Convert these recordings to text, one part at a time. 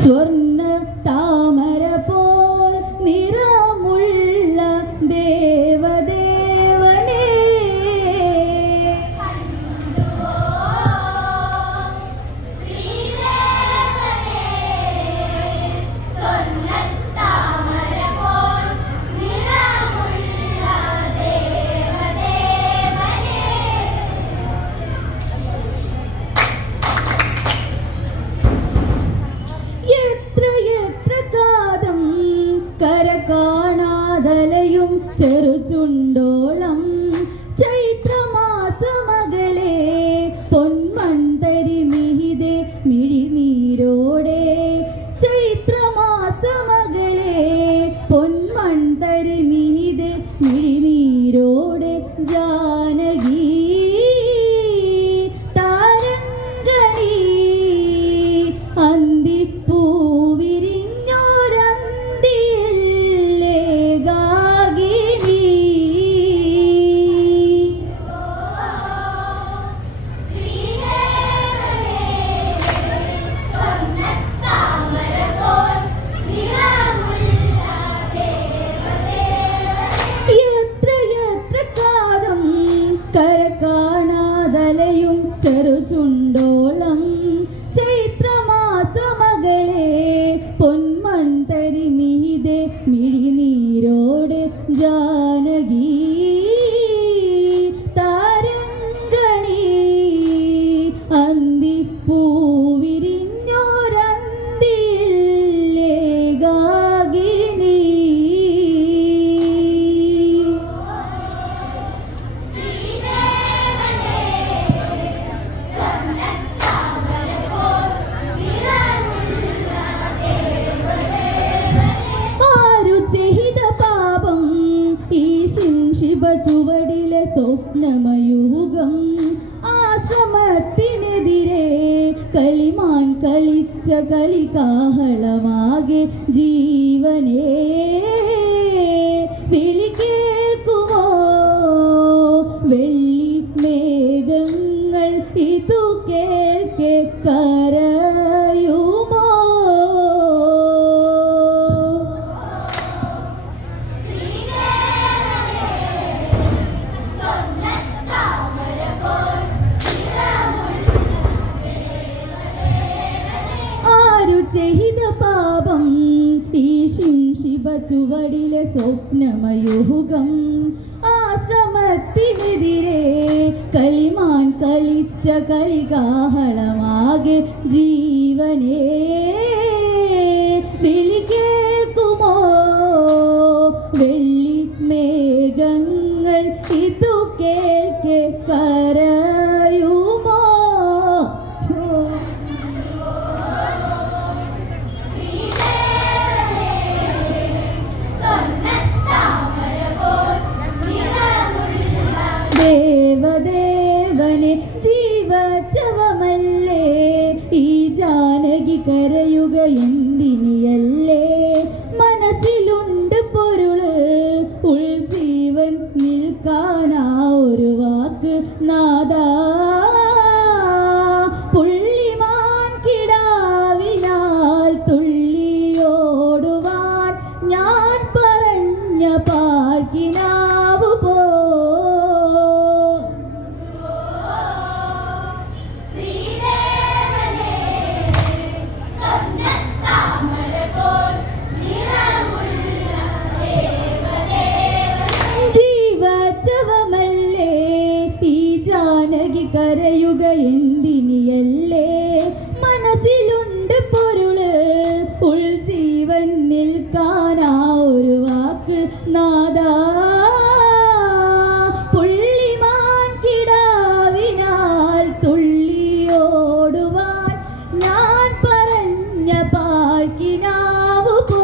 സ്വർണ്ണ താമര പോൽ നിറമുള്ള ദേവദേവനേ കര കാണാതലയും ചെറുചുണ്ടോളം ചൈത്രമാസമകലെ പൊന്മന്തരി മിഹിതേ മിഴിനീരോടെ ചൈത്രമാസമകലെ പൊന്മന്തരി മിഹിതേ മിഴിനീരോടെ ജാനകി താരംഗണി അന്തിപ്പൂവിരി കര കാണാതലയും ചെറുചുണ്ടോളം ചൈത്രമാസമകലെ പൊന്മൺതരി മിഹിതേ മിഴിനീരോടെ ജാനകി താരംഗണി അന്തിപ്പൂവിരിഞ്ഞോരന്തിയിലേകാകിനി ചുവടിലെ സ്വപ്നമയൂഹം ആശ്രമത്തിനെതിരെ കളിമാൻ കളിച്ച കളികാഹളമാകെ ജീവനേ വിളി കേൾക്കുമോ വെള്ളി മേഘങ്ങൾ ഇതു കേൾക്കെ കരയുമോ ചെയ്ത പാപം ഈ ശിവ ചുവടിലെ സ്വപ്നമയൂഹം ആശ്രമത്തിനെതിരെ കളിമാൻ കളിച്ച കളികാഹളമാകെ ജീവനേ വിളി കേൾക്കുമോ വെള്ളി മേഘങ്ങൾ ഇതു കേൾക്കെ കരയുമോ ദേവദേവനെ ജീവച്ചവമല്ലേ ഈ ജാനകി കരയുക എന്തിനിയല്ലേ മനസ്സിലുണ്ട് പൊരുള് ഉൾജീവൻ നിൽക്കാനാ ഒരു വാക്ക് നാദാ പുള്ളിമാൻ കിടാവിനാൽ തുള്ളിയോടുവാൻ ഞാൻ പറഞ്ഞ പാർക്കിനാവു പോ കരയുക എന്തിനിയല്ലേ മനസ്സിലുണ്ട് പൊരുള് ഉൾജീവൻ നിൽക്കാനാ ഒരു വാക്ക് നാദാ പുള്ളിമാൻ കിടാവിനാൽ തുള്ളിയോടുവാൻ ഞാൻ പറഞ്ഞ പാർക്കിനാവു പോ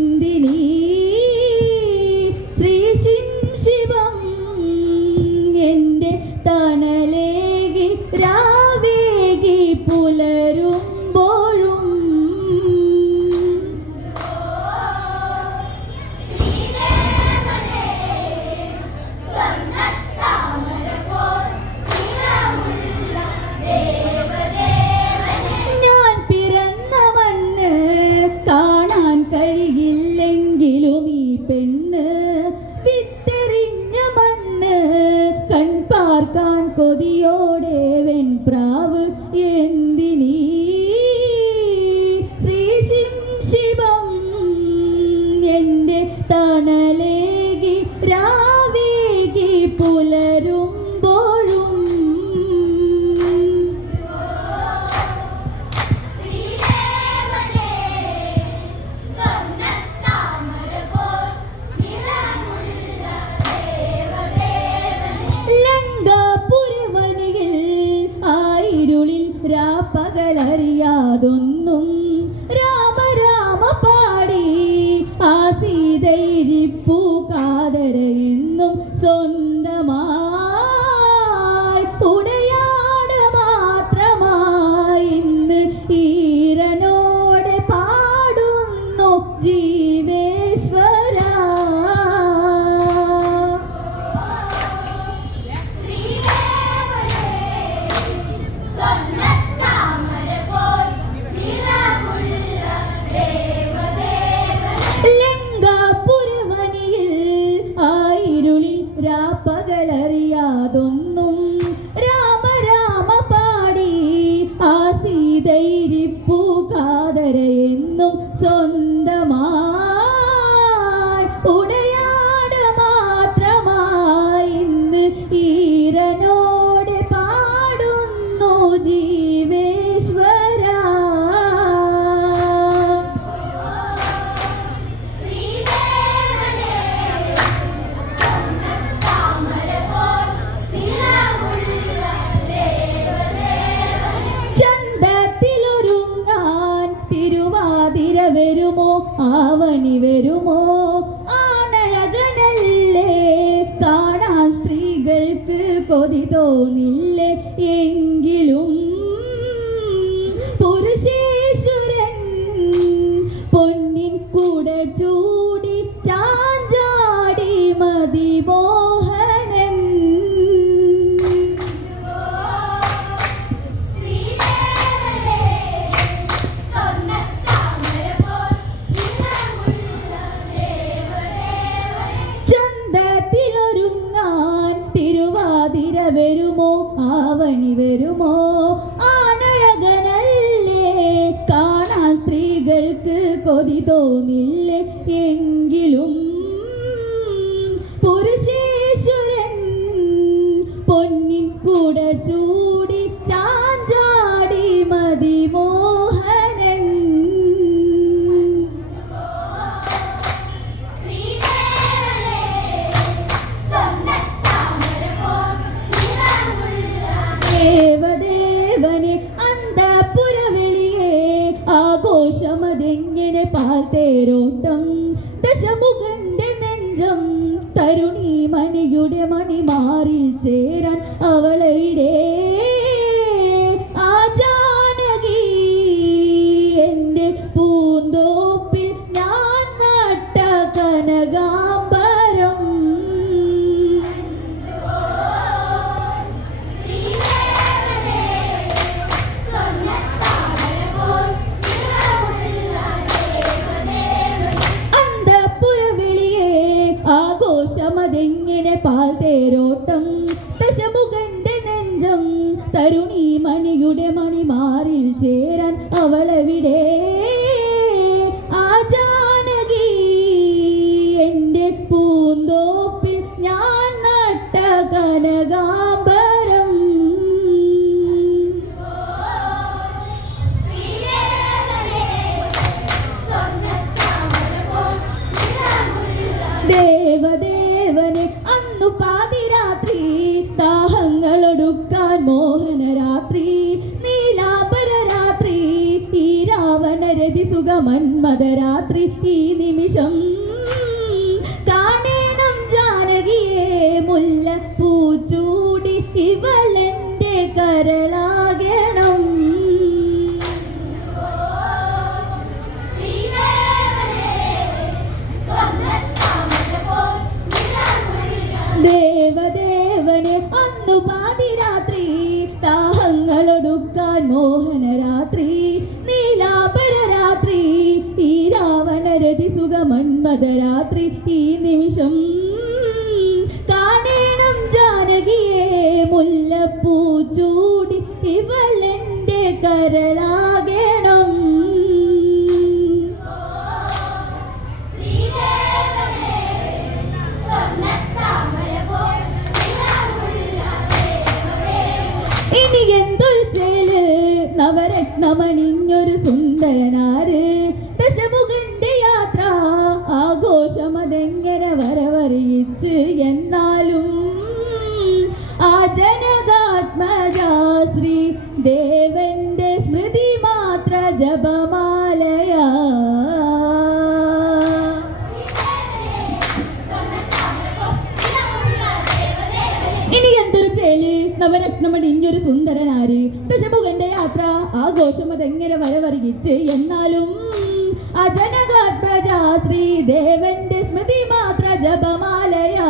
എന്തിനീ ശ്രീ ശിവം എൻ്റെ തണലേകി രാവേകി പുലരുമ്പോഴും ഞാൻ പിറന്ന മണ്ണ് കാണാൻ കഴിയില്ലെങ്കിലും ഈ പെണ്ണ് വിത്തെറിഞ്ഞ മണ്ണ് കൺപാർക്കാൻ കൊതിയോടെ വെൺപ്രാവ് എന്തിനീ ശ്രീ ശിവം എൻ്റെ തണലേകി രാവേകി പുലരുമ്പോഴും ലങ്കാപുരവനിയിൽ ആയിരുളിൽ രാപ്പകലറിയാതൊന്നും രാമ രാമ പാടി ആ സീതയിരിപ്പൂ കാതരയെന്നും സ്വന്തമായി ഉടയാട് മാത്രമായി ഇന്ന് ഈരനോട് പാടുന്നു ജീവേശ്വര ലങ്കാപുരവനിയിൽ ആയിരുളിൽ രാപ്പകലറിയാതൊന്നും രാമ രാമ പാടി ആ സീതയിരിപ്പൂ കാതരയെന്നും സ്വന്തമായി ഉടയാട് മാത്രമായി ഇന്ന് ഈരനോട് പാടുന്നു ജീവേശ്വര ചന്തത്തിലൊരുങ്ങാൻ തിരുവാതിര വരുമോ ആവണി വരുമോ ആണഴകനല്ലേ കാണാൻ സ്ത്രീകൾക്ക് കൊതി തോന്നില്ലേ എങ്കിലും പുരുഷേശ്വരൻ പൊന്നിൻ കുട ചൂടി ചാഞ്ചാടി മതിമോഹനൻ ചന്തത്തിലൊരുങ്ങാൻ തിരുവാതിര വരുമോ ആവണി വരുമോ ആണഴകനല്ലേ കാണാൻ സ്ത്രീകൾക്ക് കൊതി തോന്നില്ലേ എങ്കിലും പുരുഷേശ്വരൻ പൊന്നിൻ കുട ചൂടി ചാഞ്ചാടി മതിമോഹനൻ ദേവദേവനെ അന്തപുരവെളിയെ ആഘോഷമതെങ്ങനെ പാൽത്തേരോട്ടം ദശമുഖന്റെ നെഞ്ചം തരുണി മണിയുടെ മണിമാറിൽ ചേരാൻ അവളയുടെ ആ ജാനകി എൻ്റെ പൂന്തോപ്പിൽ ഞാൻ നട്ട കനകാംബരം ആഘോഷമതെങ്ങനെ പാൽത്തേരോട്ടം ദശമുഖന്റെ നെഞ്ചം തരുണി മണിയുടെ മണിമാറിൽ ചേരാൻ അവളെവിടെ ആ ജാനകി എൻ്റെ പൂന്തോപ്പിൽ ഞാൻ നട്ട കനകാംബരം ദേവദേവനെ അന്നു പാതിരാത്രി ദാഹങ്ങളൊടുക്കാൻ മോഹനരാത്രി നീലാംബര രാത്രി ഈ രാവണരതി സുഖമന്മദരാത്രി ഈ നിമിഷം കാണേണം ജാനകിയെ മുല്ലപ്പൂച്ചൂടി ഇവളെന്റെ കരളാകണം. ദേവദേവനെ അന്നു പാതിരാത്രി ദാഹങ്ങളൊടുക്കാൻ മോഹനരാത്രി നീലാപരരാത്രി ഈ രാവണരതി സുഖമന്മദരാത്രി ഈ നിമിഷം കാണേണം ജാനകിയെ മുല്ലപ്പൂച്ചൂടി ഇവളെന്റെ കരളാകണം. ഇനി എന്തൊരു ചേല് നവരത്നമണിഞ്ഞൊരു സുന്ദരനാര് ദശമുഖന്റെ യാത്ര ആഘോഷമതെങ്ങനെ വരവറിയിച്ച് എന്നാലും ആ ജനകാത്മജാ ശ്രീ ദേവന്റെ സ്മൃതി മാത്ര ജപമാലയാ. ഇനി എന്തൊരു ചേല് നവരത്നമണിഞ്ഞൊരു സുന്ദരനാര് ദശമുഖന്റെ യാത്ര ആഘോഷം അതെങ്ങനെ വരവറിയിച്ച് എന്നാലും അജനകാത്മജാ ശ്രീ ദേവന്റെ സ്മൃതി മാത്ര ജപമാലയാ.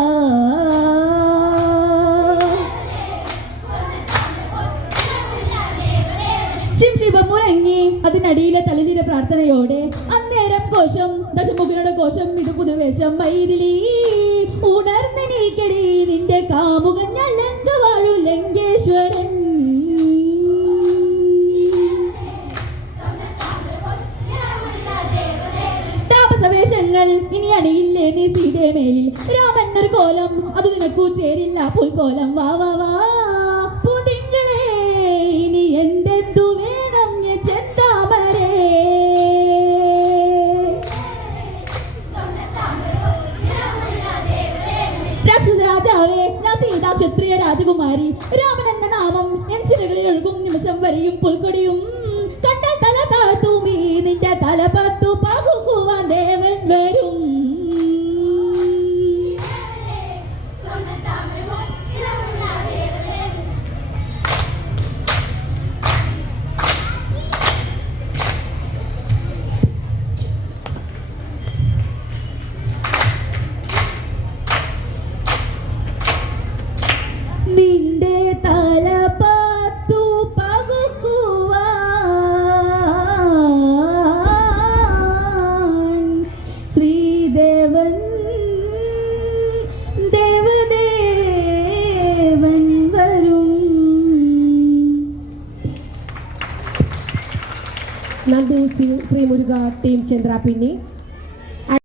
ശിവമുറങ്ങി അതിനടിയിലെ തളിനിര പ്രാർത്ഥനയോടെ അന്നേരം കോശം ദശമുഖനുടെ കോശം ഇത് പുതുവേഷം മൈഥിലി ഉണർന്നെണീക്കടി നിന്റെ കാമുകൻ ലങ്ക വാഴു ലങ്കേശ്വരൻ. താപസവേഷങ്ങൾ ഇനി അണിയില്ലേ നീ സീതേമേലിൽ രാമന്നൊരു കോലം അത് നിനക്കു ചേരില്ല പുൽക്കോലം. വാ വാ വാ പൂതിങ്കളെ ഇനി എന്തെന്തു വേണം ചെന്താമരേ. രാക്ഷസരാജാവേ ഞാൻ സീതാ ക്ഷത്രിയ രാജകുമാരി രാമൻ എന്ന നാമം എൻ സിരകളിൽ ഒഴുകും നിമിഷം വരെയും പുൽക്കൊടിയും കണ്ടാൽ തല താഴ്ത്തുമീ നിന്റെ തല പത്തു പകുക്കുവാൻ ദേവൻ വരും. നിന്റെ തല പത്തു പകുക്കുവാൻ ശ്രീദേവൻ ദേവദേവൻ വരും. നന്ദി ശ്രീ മുരുക ടീം ചന്ദ്രാപിന്നി.